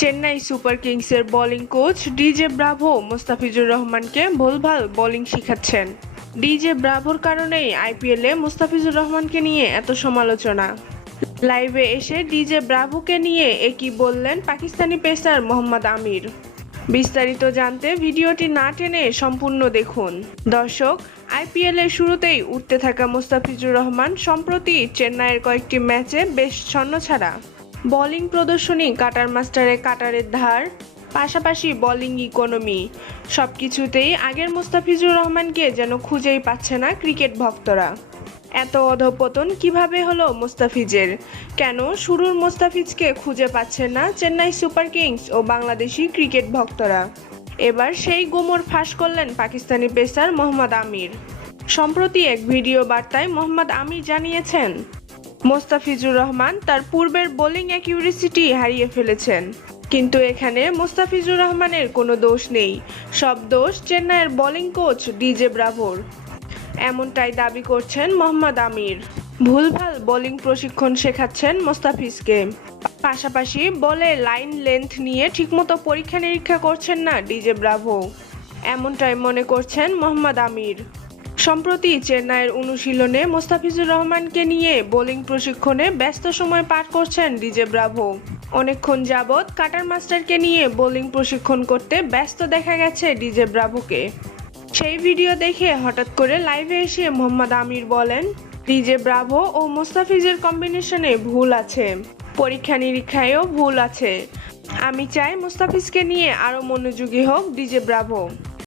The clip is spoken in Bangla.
চেন্নাই সুপার কিংসের bowling coach DJ Bravo Mustafizur রহমানকে ভুলভাল বোলিং শিখাচ্ছেন। ডিজে ব্রাভোর কারণেই আইপিএলে মোস্তাফিজুর রহমানকে নিয়ে এত সমালোচনা। লাইভে এসে ডিজে ব্রাভোকে নিয়ে একই বললেন পাকিস্তানি পেসার মোহাম্মদ আমির। বিস্তারিত জানতে ভিডিওটি না টেনে সম্পূর্ণ দেখুন। দর্শক আইপিএল এর শুরুতেই উঠতে থাকা মোস্তাফিজুর রহমান সম্প্রতি চেন্নাইয়ের কয়েকটি ম্যাচে বেশ ছন্নছাড়া। বোলিং প্রদর্শনী কাটার মাস্টারে কাটারের ধার, পাশাপাশি বোলিং ইকোনমি। সব কিছুতেই আগের মোস্তাফিজুর রহমানকে যেন খুঁজেই পাচ্ছে না ক্রিকেট ভক্তরা। এত অধপতন কীভাবে হলো মোস্তাফিজের? কেন শুরুর মোস্তাফিজকে খুঁজে পাচ্ছে না চেন্নাই সুপার কিংস ও বাংলাদেশি ক্রিকেট ভক্তরা? এবার সেই গোমর ফাঁস করলেন পাকিস্তানি পেসার মোহাম্মদ আমির। সম্প্রতি এক ভিডিও বার্তায় মোহাম্মদ আমির জানিয়েছেন মোস্তাফিজুর রহমান তার পূর্বের বোলিং অ্যাকিউরেসিটি হারিয়ে ফেলেছেন। কিন্তু এখানে মোস্তাফিজুর রহমানের কোনো দোষ নেই। সব দোষ চেন্নাইয়ের বোলিং কোচ ডিজে ব্রাভোর। এমনটাই দাবি করছেন মোহাম্মদ আমির। ভুলভাল বোলিং প্রশিক্ষণ শেখাচ্ছেন মোস্তাফিজকে। পাশাপাশি বলে লাইন লেন্থ নিয়ে ঠিকমতো পরীক্ষা নিরীক্ষা করছেন না ডিজে ব্রাভো। এমনটাই মনে করছেন মোহাম্মদ আমির। সম্প্রতি চেন্নাইয়ের অনুশীলনে মোস্তাফিজুর রহমানকে নিয়ে বোলিং প্রশিক্ষণে ব্যস্ত সময় পার করছেন ডিজে ব্রাভো। অনেকক্ষণ যাবৎ কাটার মাস্টারকে নিয়ে বোলিং প্রশিক্ষণ করতে ব্যস্ত দেখা গেছে ডিজে ব্রাভোকে। সেই ভিডিও দেখে হঠাৎ করে লাইভে এসে মোহাম্মদ আমির বলেন, ডিজে ব্রাভো ও মোস্তাফিজের কম্বিনেশনে ভুল আছে। পরীক্ষা নিরীক্ষায়ও ভুল আছে। আমি চাই মোস্তাফিজকে নিয়ে আরও মনোযোগী হোক ডিজে ব্রাভো।